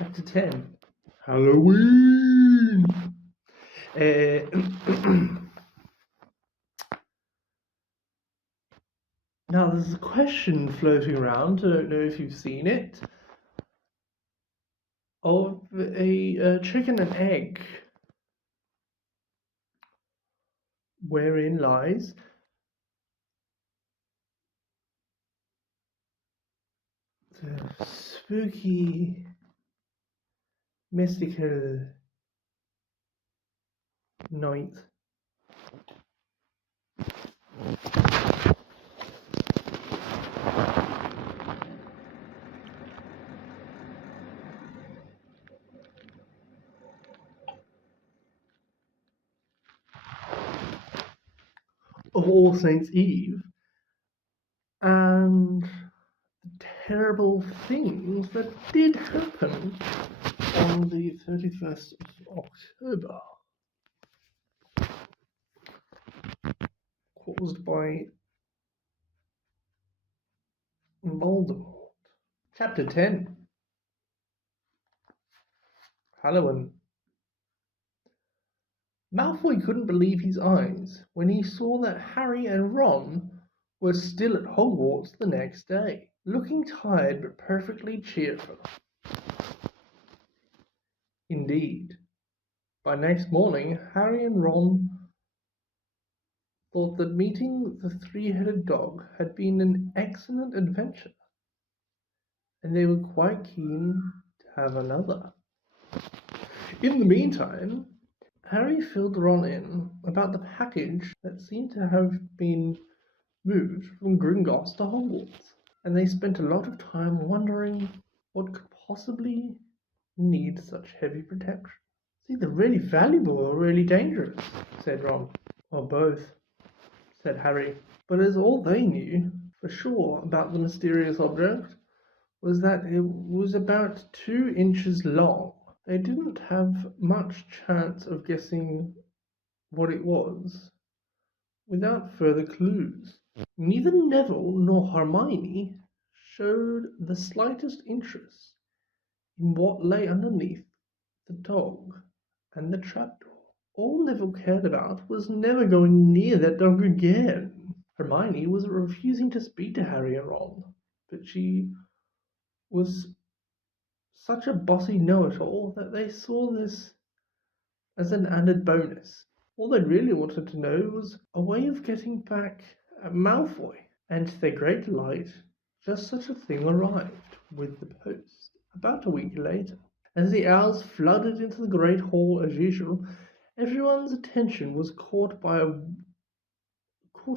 Chapter 10 Halloween! Now, there's a question floating around, I don't know if you've seen it, of a chicken and egg, wherein lies the spooky, mystical night. Of All Saints' Eve, and the terrible things that did happen on the 31st of October, caused by Voldemort. Chapter 10 Hallowe'en. Malfoy couldn't believe his eyes when he saw that Harry and Ron were still at Hogwarts the next day, looking tired but perfectly cheerful. Indeed, by next morning, Harry and Ron thought that meeting the three-headed dog had been an excellent adventure, and they were quite keen to have another. In the meantime, Harry filled Ron in about the package that seemed to have been moved from Gringotts to Hogwarts, and they spent a lot of time wondering what could possibly need such heavy protection. It's either really valuable or really dangerous, said Ron. Or both, said Harry. But as all they knew for sure about the mysterious object was that it was about 2 inches long. They didn't have much chance of guessing what it was without further clues. Neither Neville nor Hermione showed the slightest interest in what lay underneath the dog and the trapdoor. All Neville cared about was never going near that dog again. Hermione was refusing to speak to Harry and Ron, but she was such a bossy know-it-all that they saw this as an added bonus. All they really wanted to know was a way of getting back at Malfoy, and to their great delight, just such a thing arrived with the post about a week later. As the owls flooded into the great hall as usual, everyone's attention was caught at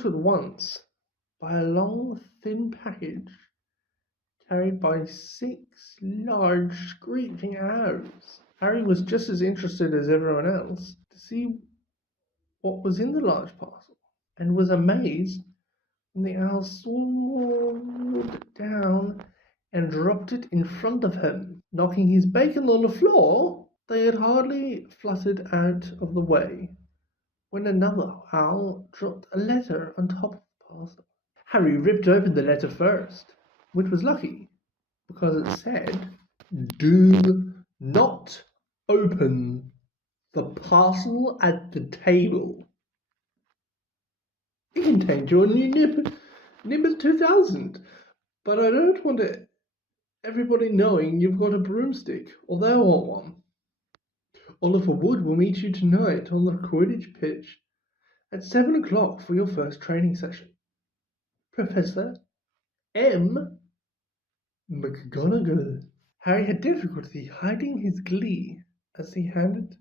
once by a long, thin package carried by 6 large, screeching owls. Harry was just as interested as everyone else to see what was in the large parcel, and was amazed when the owl soared down and dropped it in front of him, knocking his bacon on the floor. They had hardly fluttered out of the way when another owl dropped a letter on top of the parcel. Harry ripped open the letter first, which was lucky, because it said, "Do not open the parcel at the table. It contained your new Nimbus 2000, but I don't want everybody knowing you've got a broomstick, although I want one. Oliver Wood will meet you tonight on the Quidditch pitch at 7 o'clock for your first training session. Professor M. McGonagall." Harry had difficulty hiding his glee as he handed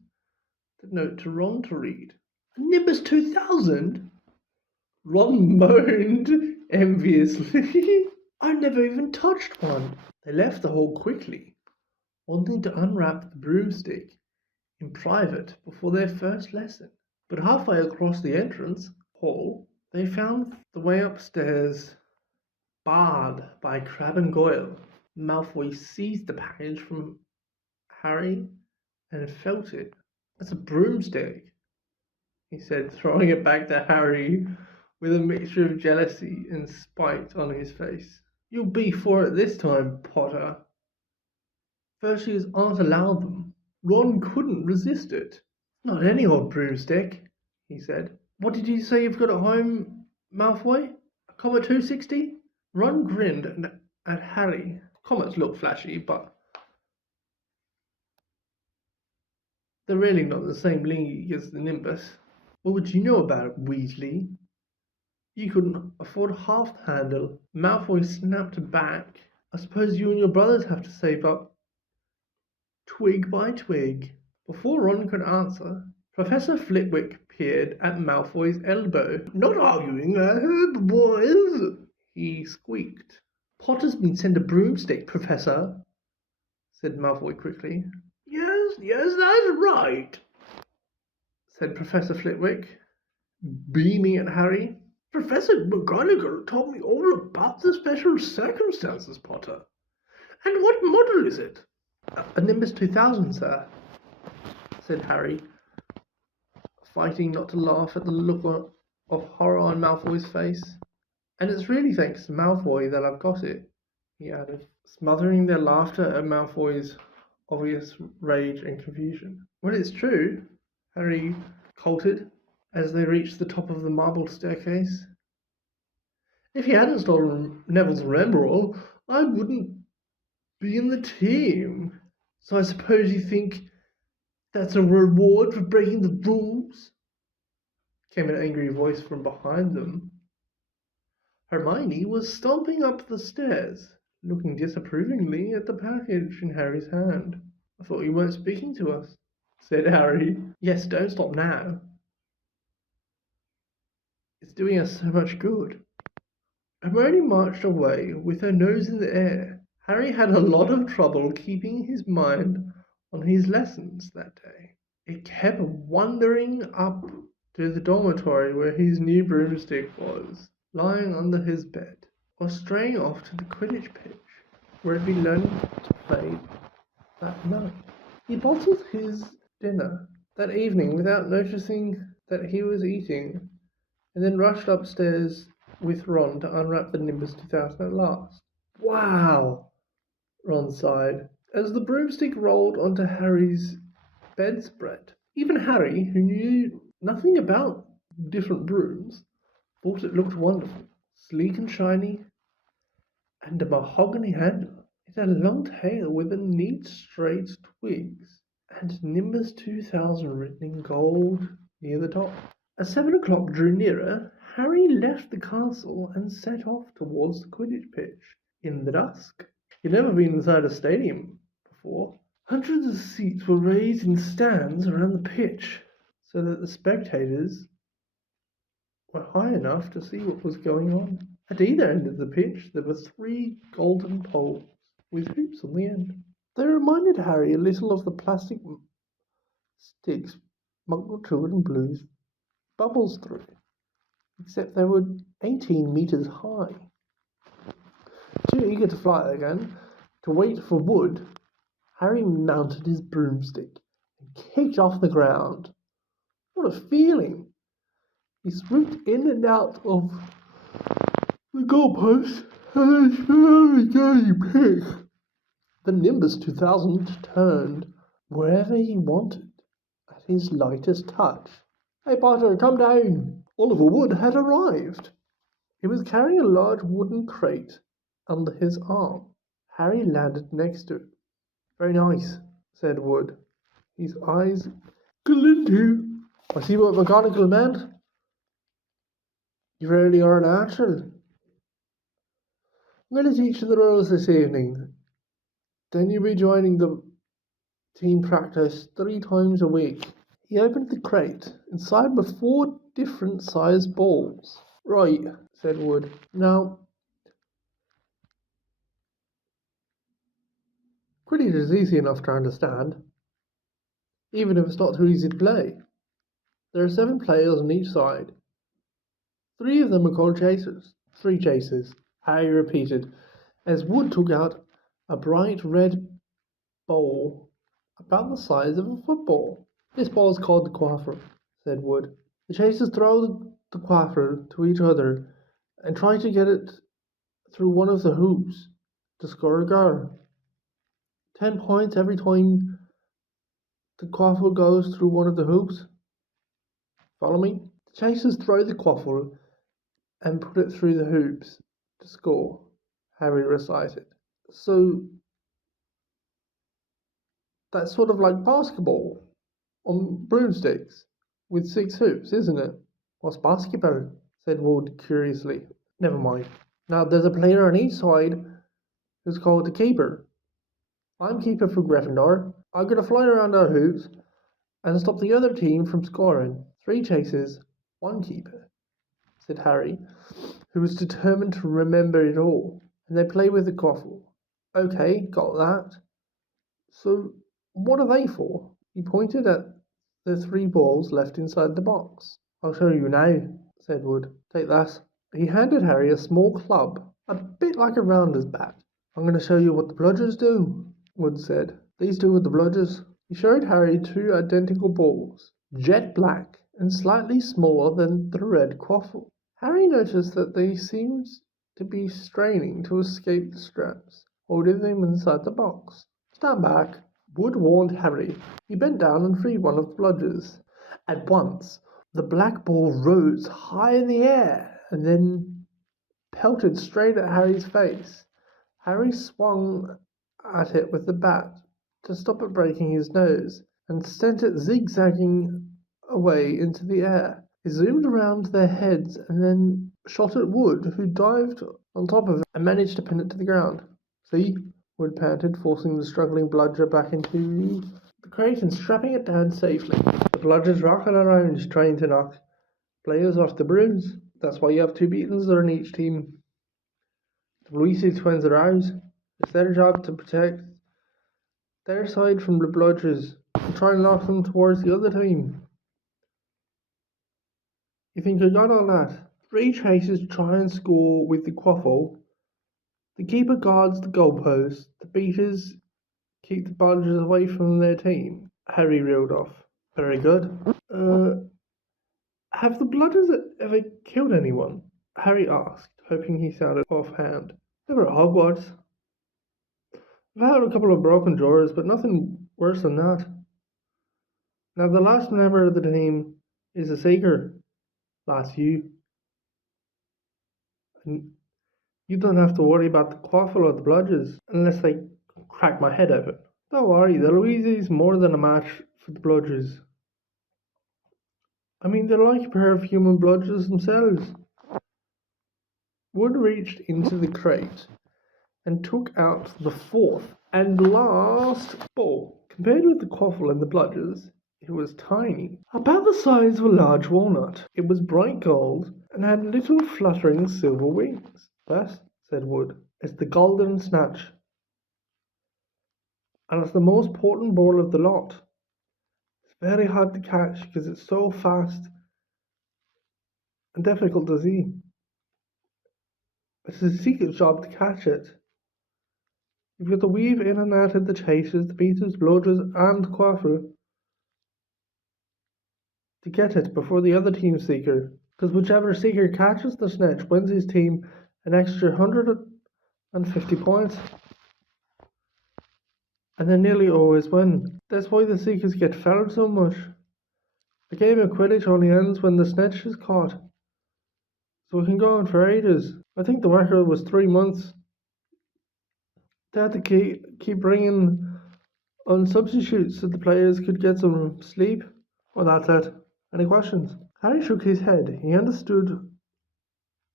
the note to Ron to read. "A Nimbus 2000? Ron moaned enviously. "I never even touched one." They left the hall quickly, wanting to unwrap the broomstick in private before their first lesson. But halfway across the entrance hall, they found the way upstairs barred by Crabbe and Goyle. Malfoy seized the package from Harry and felt it. "That's a broomstick," he said, throwing it back to Harry with a mixture of jealousy and spite on his face. "You'll be for it this time, Potter." Virtues aren't allowed them. Ron couldn't resist it. Not any old broomstick, he said. What did you say you've got at home, Malfoy? A Comet 260? Ron grinned at Harry. Comets look flashy, but they're really not the same league as the Nimbus. What would you know about it, Weasley? You couldn't afford half the handle. Malfoy snapped back. I suppose you and your brothers have to save up twig by twig. Before Ron could answer, Professor Flitwick peered at Malfoy's elbow. Not arguing, I heard, boys, he squeaked. Potter's been sent a broomstick, Professor, said Malfoy quickly. Yes, that's right, said Professor Flitwick, beaming at Harry. Professor McGonagall told me all about the special circumstances, Potter. And what model is it? A Nimbus 2000, sir, said Harry, fighting not to laugh at the look of horror on Malfoy's face. And it's really thanks to Malfoy that I've got it, he added, smothering their laughter at Malfoy's obvious rage and confusion. Well, it's true, Harry colted as they reached the top of the marble staircase. If he hadn't stolen Neville's Rembrel, I wouldn't be in the team. So I suppose you think that's a reward for breaking the rules? Came an angry voice from behind them. Hermione was stomping up the stairs, looking disapprovingly at the package in Harry's hand. I thought you weren't speaking to us, said Harry. Yes, don't stop now. It's doing us so much good. Hermione marched away with her nose in the air. Harry had a lot of trouble keeping his mind on his lessons that day. It kept wandering up to the dormitory where his new broomstick was, lying under his bed, or straying off to the Quidditch pitch, where he'd been learning to play that night. He bottled his dinner that evening without noticing that he was eating, and then rushed upstairs with Ron to unwrap the Nimbus 2000 at last. Wow, Ron sighed, as the broomstick rolled onto Harry's bedspread. Even Harry, who knew nothing about different brooms, thought it looked wonderful, sleek and shiny, and a mahogany handle. It had a long tail with a neat straight twigs, and Nimbus 2000 written in gold near the top. As 7 o'clock drew nearer, Harry left the castle and set off towards the Quidditch pitch in the dusk. He'd never been inside a stadium before. Hundreds of seats were raised in stands around the pitch so that the spectators were high enough to see what was going on. At either end of the pitch there were 3 golden poles with hoops on the end. They reminded Harry a little of the plastic sticks Muggle and Blues bubbles through, except they were 18 meters high. Too eager to fly again, to wait for Wood, Harry mounted his broomstick and kicked off the ground. What a feeling! He swooped in and out of the goalpost and then slowly pick. The Nimbus 2000 turned wherever he wanted at his lightest touch. Hey Potter, come down! Oliver Wood had arrived. He was carrying a large wooden crate under his arm. Harry landed next to it. Very nice, said Wood, his eyes glinting. I see what McGonagall meant. You really are a natural. I'm going to teach you the rules this evening. Then you'll be joining the team practice 3 times a week. He opened the crate. Inside were 4 different sized balls. Right, said Wood. Now, Quidditch is easy enough to understand, even if it's not too easy to play. There are 7 players on each side. 3 of them are called chasers. 3 chasers, Harry repeated, as Wood took out a bright red bowl about the size of a football. This ball is called the quaffle, said Wood. The chasers throw the quaffle to each other and try to get it through one of the hoops to score a goal. 10 points every time the quaffle goes through one of the hoops. Follow me? The chasers throw the quaffle and put it through the hoops to score, Harry recited. So that's sort of like basketball on broomsticks with 6 hoops, isn't it? What's basketball? Said Wood curiously. Never mind. Now there's a player on each side who's called the keeper. I'm keeper for Gryffindor. I'm gonna fly around our hoops and stop the other team from scoring. 3 chases, 1 keeper, said Harry, who was determined to remember it all. And they play with the quaffle. Okay, got that. So what are they for? He pointed at the 3 balls left inside the box. I'll show you now, said Wood. Take that. He handed Harry a small club, a bit like a rounder's bat. I'm going to show you what the bludgers do, Wood said. These do with the bludgers. He showed Harry 2 identical balls, jet black and slightly smaller than the red quaffle. Harry noticed that they seemed to be straining to escape the straps, holding them inside the box. Stand back, Wood warned Harry. He bent down and freed one of the bludgers. At once, the black ball rose high in the air and then pelted straight at Harry's face. Harry swung at it with the bat to stop it breaking his nose and sent it zigzagging away into the air. He zoomed around their heads and then shot at Wood, who dived on top of it and managed to pin it to the ground. See? Wood panted, forcing the struggling bludger back into the crate and strapping it down safely. The bludger's rocking around, trying to knock players off the brooms. That's why you have 2 Beatles on each team. The Weasley twins are out. It's their job to protect their side from the bludgers and try and knock them towards the other team. You think I got all that? 3 chasers try and score with the quaffle. The keeper guards the goalpost. The beaters keep the bludgers away from their team. Harry reeled off. Very good. Have the bludgers ever killed anyone? Harry asked, hoping he sounded offhand. Never at Hogwarts. I've had a couple of broken jaws, but nothing worse than that. Now the last member of the team is a seeker. That's you. And you don't have to worry about the quaffle or the bludgers, unless they crack my head open. Don't worry, the Louise's more than a match for the bludgers. I mean, they're like a pair of human bludgers themselves. Wood reached into the crate and took out the 4th and last ball. Compared with the quaffle and the bludgers, it was tiny, about the size of a large walnut. It was bright gold and had little fluttering silver wings. That, said Wood, is the golden snatch. And it's the most important ball of the lot. It's very hard to catch because it's so fast and difficult to see. It's a secret job to catch it. You've got to weave in and out of the chasers, the beaters, bludgers, and the quaffle to get it before the other team's seeker. Because whichever seeker catches the snatch wins his team an extra 150 points. And they nearly always win. That's why the seekers get fouled so much. A game of Quidditch only ends when the snitch is caught. So it can go on for ages. I think the record was 3 months. They had to keep bringing on substitutes so the players could get some sleep. Well, that's it. Any questions? Harry shook his head. He understood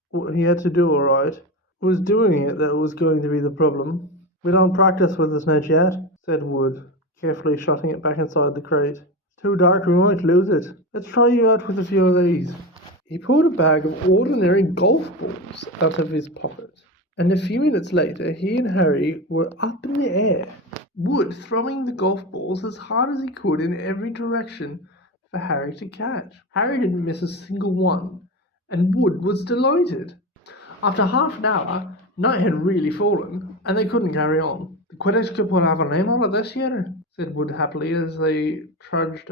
what he had to do alright. Was doing it that was going to be the problem. We don't practice with the snitch yet, said Wood, carefully shutting it back inside the crate. It's too dark, we might lose it. Let's try you out with a few of these. He pulled a bag of ordinary golf balls out of his pocket, and a few minutes later he and Harry were up in the air, Wood throwing the golf balls as hard as he could in every direction for Harry to catch. Harry didn't miss a single one, and Wood was delighted. After half an hour, night had really fallen, and they couldn't carry on. The Quidditch Cup will have a name on it this year, said Wood happily as they trudged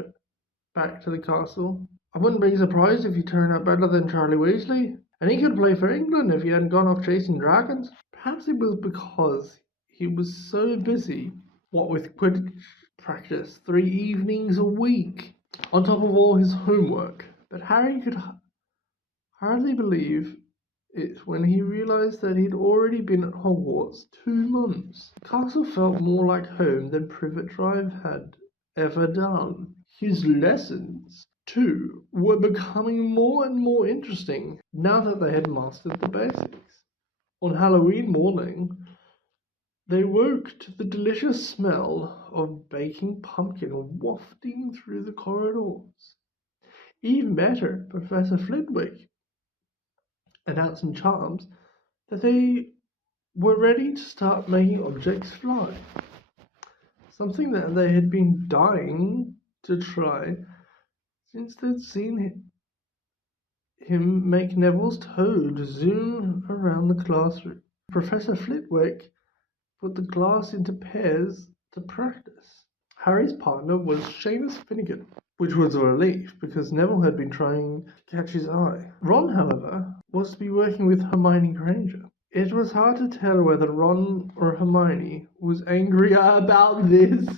back to the castle. I wouldn't be surprised if you turned out better than Charlie Weasley, and he could play for England if he hadn't gone off chasing dragons. Perhaps it was because he was so busy what with Quidditch practice 3 evenings a week, on top of all his homework. But Harry could hardly believe it when he realized that he'd already been at Hogwarts 2 months. The castle felt more like home than Privet Drive had ever done. His lessons, too, were becoming more and more interesting now that they had mastered the basics. On Halloween morning, they woke to the delicious smell of baking pumpkin wafting through the corridors. Even better, Professor Flitwick announced in Charms that they were ready to start making objects fly, something that they had been dying to try since they'd seen him make Neville's toad zoom around the classroom. Professor Flitwick put the glass into pairs to practice. Harry's partner was Seamus Finnegan, which was a relief because Neville had been trying to catch his eye. Ron, however, was to be working with Hermione Granger. It was hard to tell whether Ron or Hermione was angrier about this.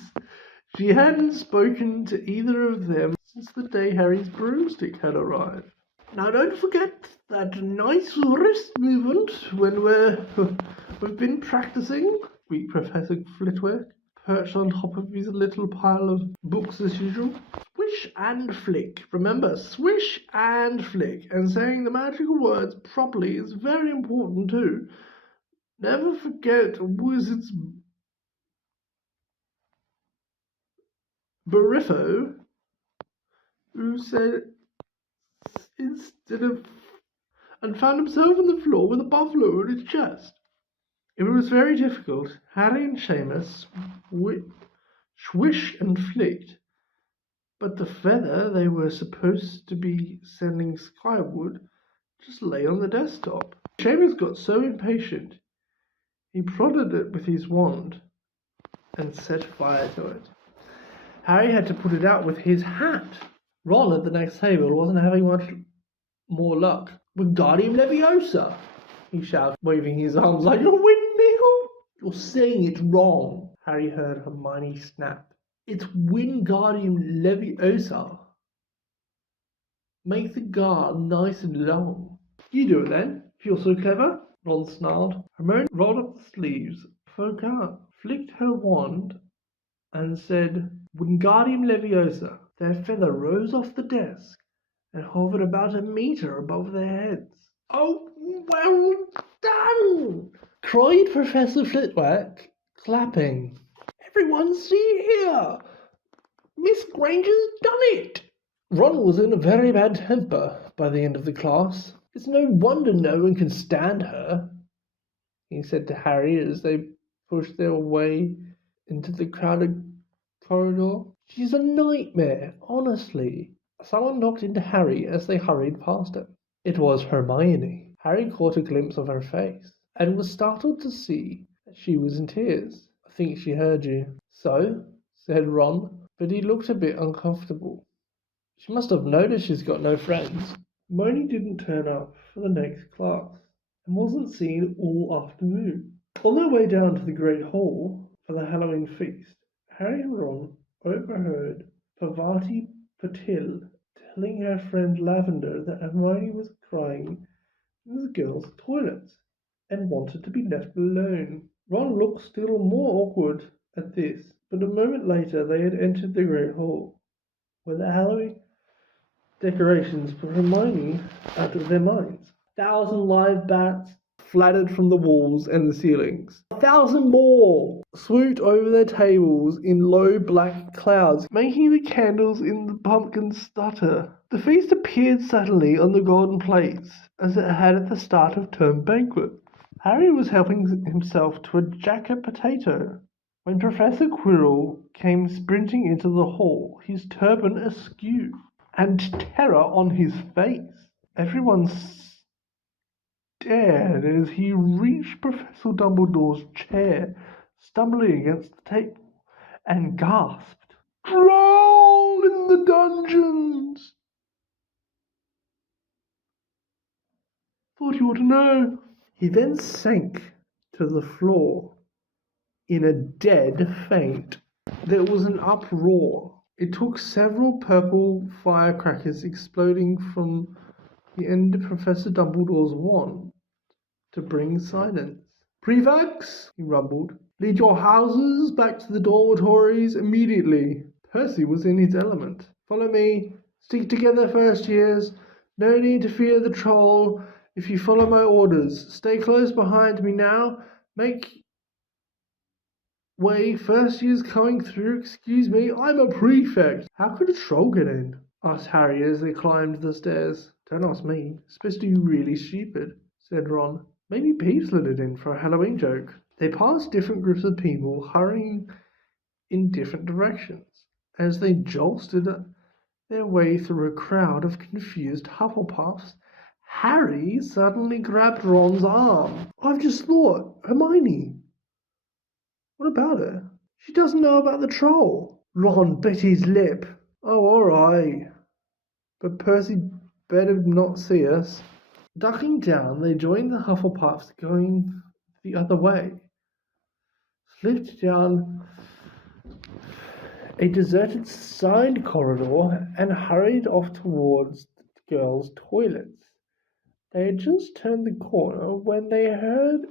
She hadn't spoken to either of them since the day Harry's broomstick had arrived. Now don't forget that nice wrist movement when we've been practicing, squeaked Professor Flitwick, perched on top of his little pile of books as usual. Swish and flick. Remember, swish and flick. And saying the magical words properly is very important too. Never forget Wizard's Bariffo, who said instead of and found himself on the floor with a buffalo on his chest. It was very difficult. Harry and Seamus swish and flicked, but the feather they were supposed to be sending skyward just lay on the desktop. Seamus got so impatient, he prodded it with his wand and set fire to it. Harry had to put it out with his hat. Ron at the next table wasn't having much more luck. Wingardium Leviosa, he shouted, waving his arms like a windmill. You're saying it wrong, Harry heard Hermione snap. It's Wingardium Leviosa. Make the guard nice and long. You do it then, if you're so clever, Ron snarled. Hermione rolled up the sleeves, spoke up, flicked her wand, and said, Wingardium Leviosa. Their feather rose off the desk and hovered about a meter above their heads. Oh, well done! Cried Professor Flitwick, clapping. Everyone see here! Miss Granger's done it! Ron was in a very bad temper by the end of the class. It's no wonder no one can stand her, he said to Harry as they pushed their way into the crowded corridor. She's a nightmare, honestly. Someone knocked into Harry as they hurried past him. It was Hermione. Harry caught a glimpse of her face and was startled to see that she was in tears. I think she heard you. So, said Ron, but he looked a bit uncomfortable. She must have noticed she's got no friends. Hermione didn't turn up for the next class and wasn't seen all afternoon. On their way down to the Great Hall for the Halloween feast, Harry and Ron overheard Parvati Patil telling her friend Lavender that Hermione was crying in the girls' toilets and wanted to be left alone. Ron looked still more awkward at this, but a moment later they had entered the Great Hall, where the Halloween decorations put Hermione out of their minds. 1,000 live bats flattered from the walls and the ceilings. 1,000 more swooped over their tables in low black clouds, making the candles in the pumpkins stutter. The feast appeared suddenly on the golden plates, as it had at the start of term banquet. Harry was helping himself to a jacket potato when Professor Quirrell came sprinting into the hall, his turban askew and terror on his face. Everyone stared as he reached Professor Dumbledore's chair, stumbling against the table, and gasped, "Growl in the dungeons!" Thought you ought to know. He then sank to the floor in a dead faint. There was an uproar. It took several purple firecrackers exploding from the end of Professor Dumbledore's wand to bring silence. Prefects, he rumbled, lead your houses back to the dormitories immediately. Percy was in his element. Follow me. Stick together, first years. No need to fear the troll if you follow my orders. Stay close behind me now. Make way, first years coming through. Excuse me, I'm a prefect. How could a troll get in? Asked Harry as they climbed the stairs. Don't ask me. It's supposed to be really stupid, said Ron. Maybe Peeves let it in for a Halloween joke. They passed different groups of people hurrying in different directions. As they jostled their way through a crowd of confused Hufflepuffs, Harry suddenly grabbed Ron's arm. I've just thought, Hermione. What about her? She doesn't know about the troll. Ron bit his lip. Oh, all right. But Percy better not see us. Ducking down, they joined the Hufflepuffs going the other way, slipped down a deserted side corridor, and hurried off towards the girls' toilets. They had just turned the corner when they heard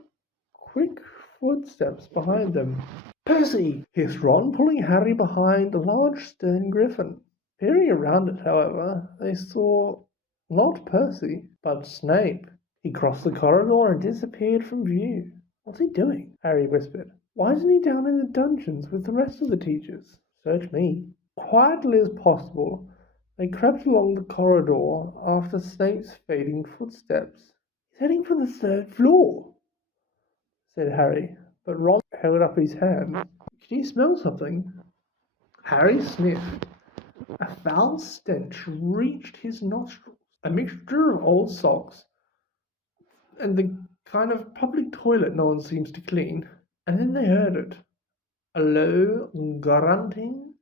quick footsteps behind them. Percy! Hissed Ron, pulling Harry behind a large stone griffin. Peering around it, however, they saw not Percy, but Snape. He crossed the corridor and disappeared from view. What's he doing? Harry whispered. Why isn't he down in the dungeons with the rest of the teachers? Search me. Quietly as possible, they crept along the corridor after Snape's fading footsteps. He's heading for the third floor, said Harry, but Ron held up his hand. Can you smell something? Harry sniffed. A foul stench reached his nostrils, a mixture of old socks and the kind of public toilet no one seems to clean. And then they heard it, a low grunting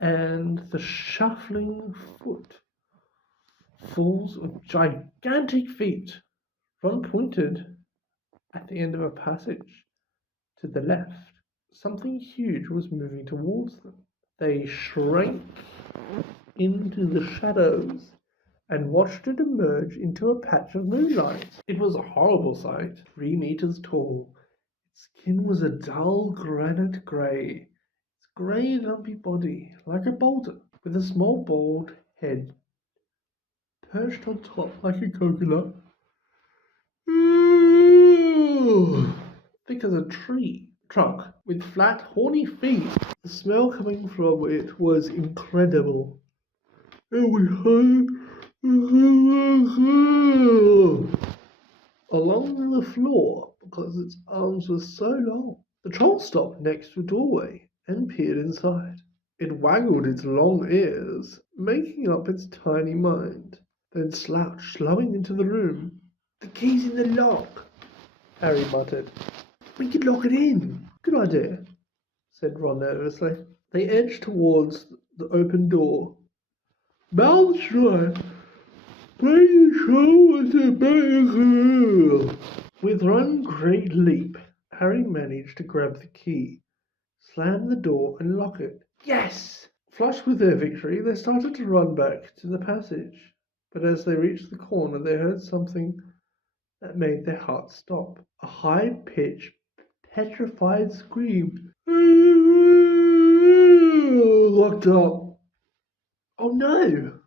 and the shuffling footfalls of gigantic feet. Ron pointed at the end of a passage to the left. Something huge was moving towards them. They shrank into the shadows and watched it emerge into a patch of moonlight. It was a horrible sight. 3 meters tall. Its skin was a dull granite grey. Its grey lumpy body, like a boulder, with a small bald head perched on top like a coconut. Thick as a tree trunk, with flat, horny feet. The smell coming from it was incredible. Along the floor, because its arms were so long. The troll stopped next to a doorway and peered inside. It waggled its long ears, making up its tiny mind, then slouched, slowing into the room. The key's in the lock, Harry muttered. We could lock it in. Good idea, said Ron nervously. They edged towards the open door. Mouth shut. Play the show as a better girl. With one great leap, Harry managed to grab the key, slam the door, and lock it. Yes! Flushed with their victory, they started to run back to the passage. But as they reached the corner, they heard something that made their hearts stop. A high-pitched, petrified scream. Locked up. Oh no,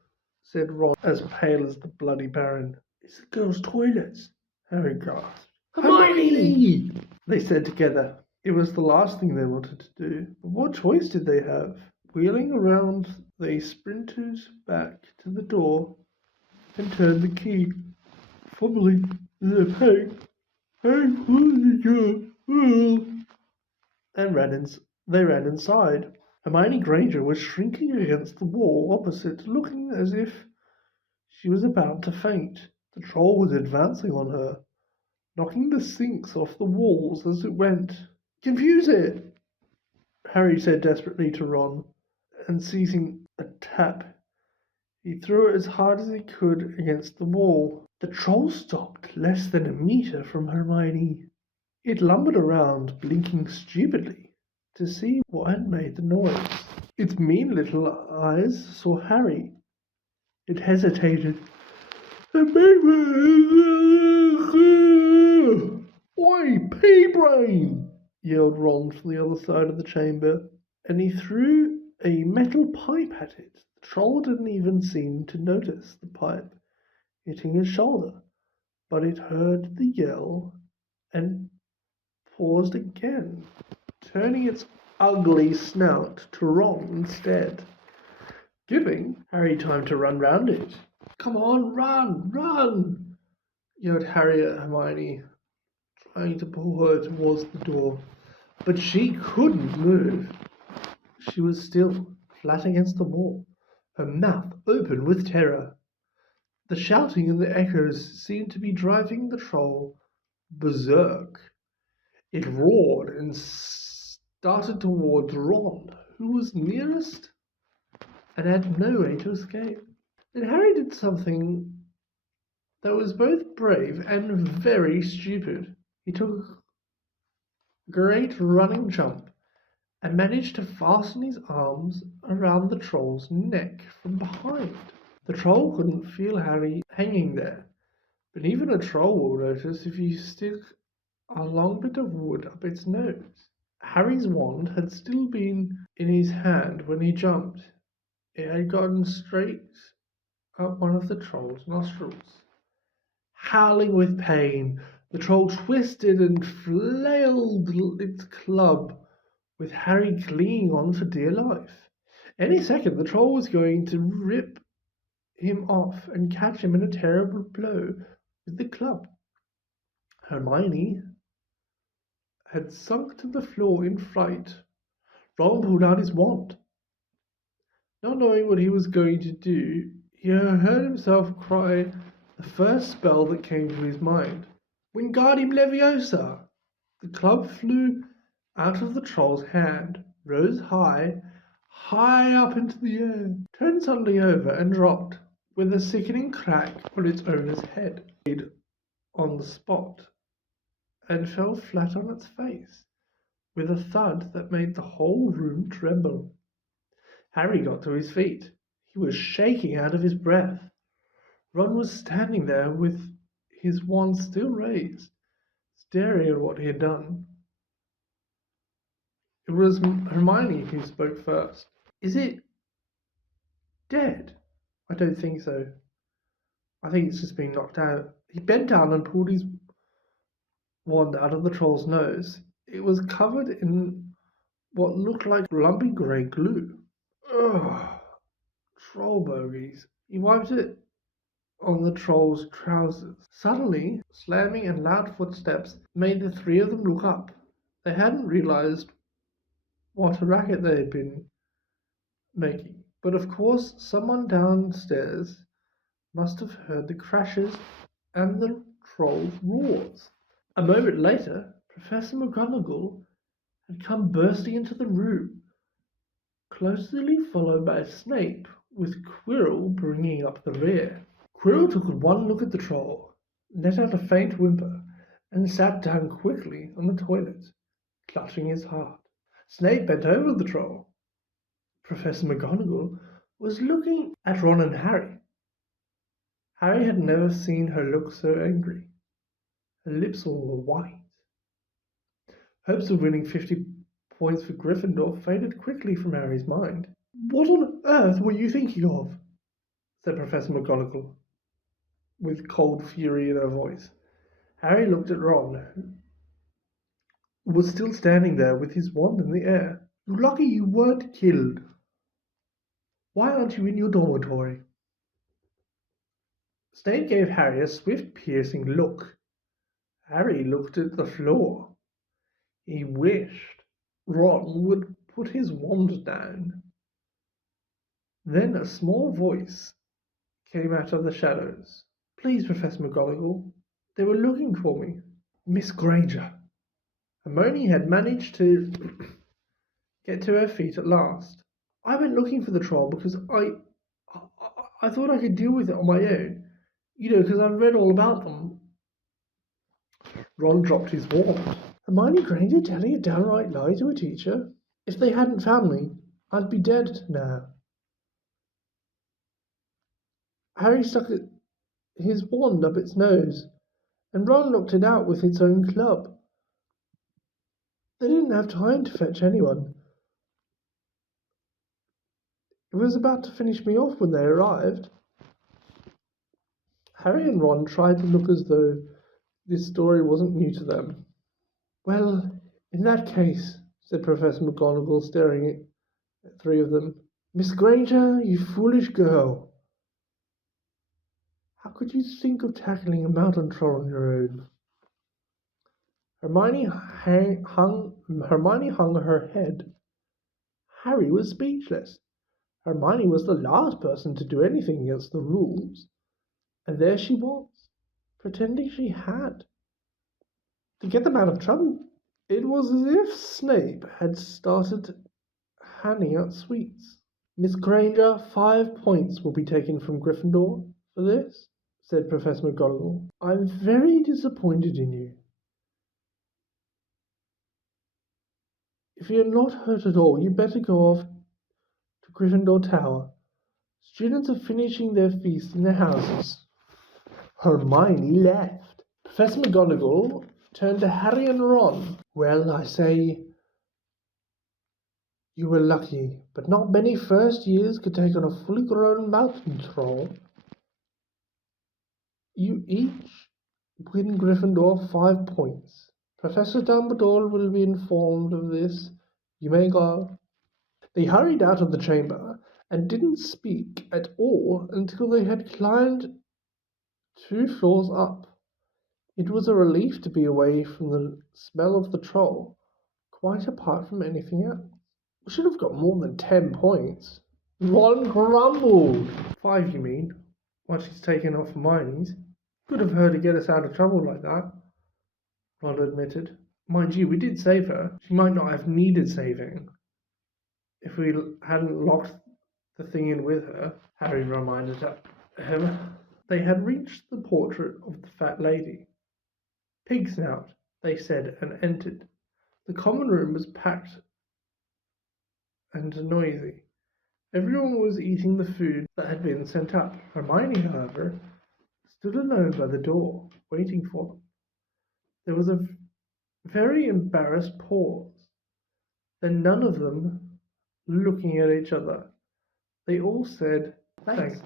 said Ron, as pale as the bloody Baron. It's the girls' toilets, Harry gasped. Hermione! They said together. It was the last thing they wanted to do. But what choice did they have? Wheeling around, they sprinted back to the door and turned the key, fumbling in the peg. They ran inside. Hermione Granger was shrinking against the wall opposite, looking as if she was about to faint. The troll was advancing on her, knocking the sinks off the walls as it went. Confuse it, Harry said desperately to Ron, and seizing a tap, he threw it as hard as he could against the wall. The troll stopped less than a meter from Hermione. It lumbered around, blinking stupidly to see what had made the noise. Its mean little eyes saw Harry. It hesitated. Oi, pea-brain! Yelled Ron from the other side of the chamber, and he threw a metal pipe at it. The troll didn't even seem to notice the pipe hitting his shoulder, but it heard the yell and paused again, turning its ugly snout to Ron instead, giving Harry time to run round it. Come on, run, run! Yelled Harry at Hermione, trying to pull her towards the door. But she couldn't move. She was still, flat against the wall, her mouth open with terror. The shouting and the echoes seemed to be driving the troll berserk. It roared and started towards Ron, who was nearest and had no way to escape. Then Harry did something that was both brave and very stupid. He took a great running jump and managed to fasten his arms around the troll's neck from behind. The troll couldn't feel Harry hanging there, but even a troll will notice if you stick a long bit of wood up its nose. Harry's wand had still been in his hand when he jumped. It had gotten straight up one of the troll's nostrils. Howling with pain, the troll twisted and flailed its club, with Harry clinging on for dear life. Any second, the troll was going to rip him off and catch him in a terrible blow with the club. Hermione had sunk to the floor in fright. Ron pulled out his wand. Not knowing what he was going to do, he heard himself cry the first spell that came to his mind. Wingardium Leviosa! The club flew out of the troll's hand, rose high, high up into the air, turned suddenly over and dropped with a sickening crack on its owner's head, on the spot, and fell flat on its face, with a thud that made the whole room tremble. Harry got to his feet. He was shaking out of his breath. Ron was standing there with his wand still raised, staring at what he had done. It was Hermione who spoke first. Is it dead? I don't think so. I think it's just been knocked out. He bent down and pulled his wand out of the troll's nose. It was covered in what looked like lumpy grey glue. Ugh, troll bogies. He wiped it on the troll's trousers. Suddenly, slamming and loud footsteps made the three of them look up. They hadn't realized what a racket they had been making. But of course, someone downstairs must have heard the crashes and the troll's roars. A moment later, Professor McGonagall had come bursting into the room, closely followed by Snape, with Quirrell bringing up the rear. Quirrell took one look at the troll, let out a faint whimper, and sat down quickly on the toilet, clutching his heart. Snape bent over the troll. Professor McGonagall was looking at Ron and Harry. Harry had never seen her look so angry. Her lips were white. Hopes of winning 50 points for Gryffindor faded quickly from Harry's mind. What on earth were you thinking of? Said Professor McGonagall, with cold fury in her voice. Harry looked at Ron, who was still standing there with his wand in the air. You're lucky you weren't killed. Why aren't you in your dormitory? Snape gave Harry a swift, piercing look. Harry looked at the floor. He wished Ron would put his wand down. Then a small voice came out of the shadows. Please, Professor McGonagall, they were looking for me. Miss Granger. Hermione had managed to get to her feet at last. I went looking for the troll because I thought I could deal with it on my own. You know, because I've read all about them. Ron dropped his wand. Hermione Granger telling a downright lie to a teacher? If they hadn't found me, I'd be dead now. Harry stuck his wand up its nose, and Ron knocked it out with its own club. They didn't have time to fetch anyone. It was about to finish me off when they arrived. Harry and Ron tried to look as though this story wasn't new to them. Well, in that case, said Professor McGonagall, staring at three of them. Miss Granger, you foolish girl. How could you think of tackling a mountain troll on your own? Hermione hung her head. Harry was speechless. Hermione was the last person to do anything against the rules, and there she was, pretending she had. To get them out of trouble, it was as if Snape had started handing out sweets. Miss Granger, 5 points will be taken from Gryffindor for this, said Professor McGonagall. I'm very disappointed in you. If you're not hurt at all, you'd better go off to Gryffindor Tower. Students are finishing their feast in their houses. Hermione left. Professor McGonagall turned to Harry and Ron. Well, I say, you were lucky, but not many first years could take on a fully grown mountain troll. You each win Gryffindor 5 points. Professor Dumbledore will be informed of this. You may go. They hurried out of the chamber and didn't speak at all until they had climbed 2 floors up. It was a relief to be away from the smell of the troll, quite apart from anything else. We should have got more than 10 points. Ron grumbled. 5, you mean? Once she's taken off Hermione's. Good of her to get us out of trouble like that, Ron admitted. Mind you, we did save her. She might not have needed saving if we hadn't locked the thing in with her, Harry reminded him. They had reached the portrait of the fat lady. Pig snout, they said, and entered. The common room was packed and noisy. Everyone was eating the food that had been sent up. Hermione, however, stood alone by the door, waiting for them. There was a very embarrassed pause. Then none of them looking at each other. They all said thanks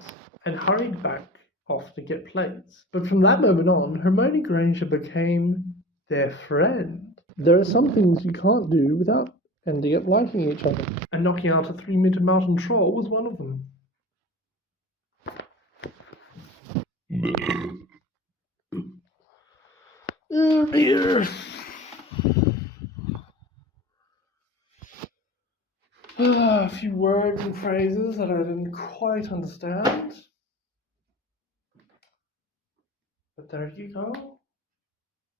and hurried back off to get plates. But from that moment on, Hermione Granger became their friend. There are some things you can't do without ending up liking each other. And knocking out a 3-meter mountain troll was one of them. Oh dear. A few words and phrases that I didn't quite understand. But there you go.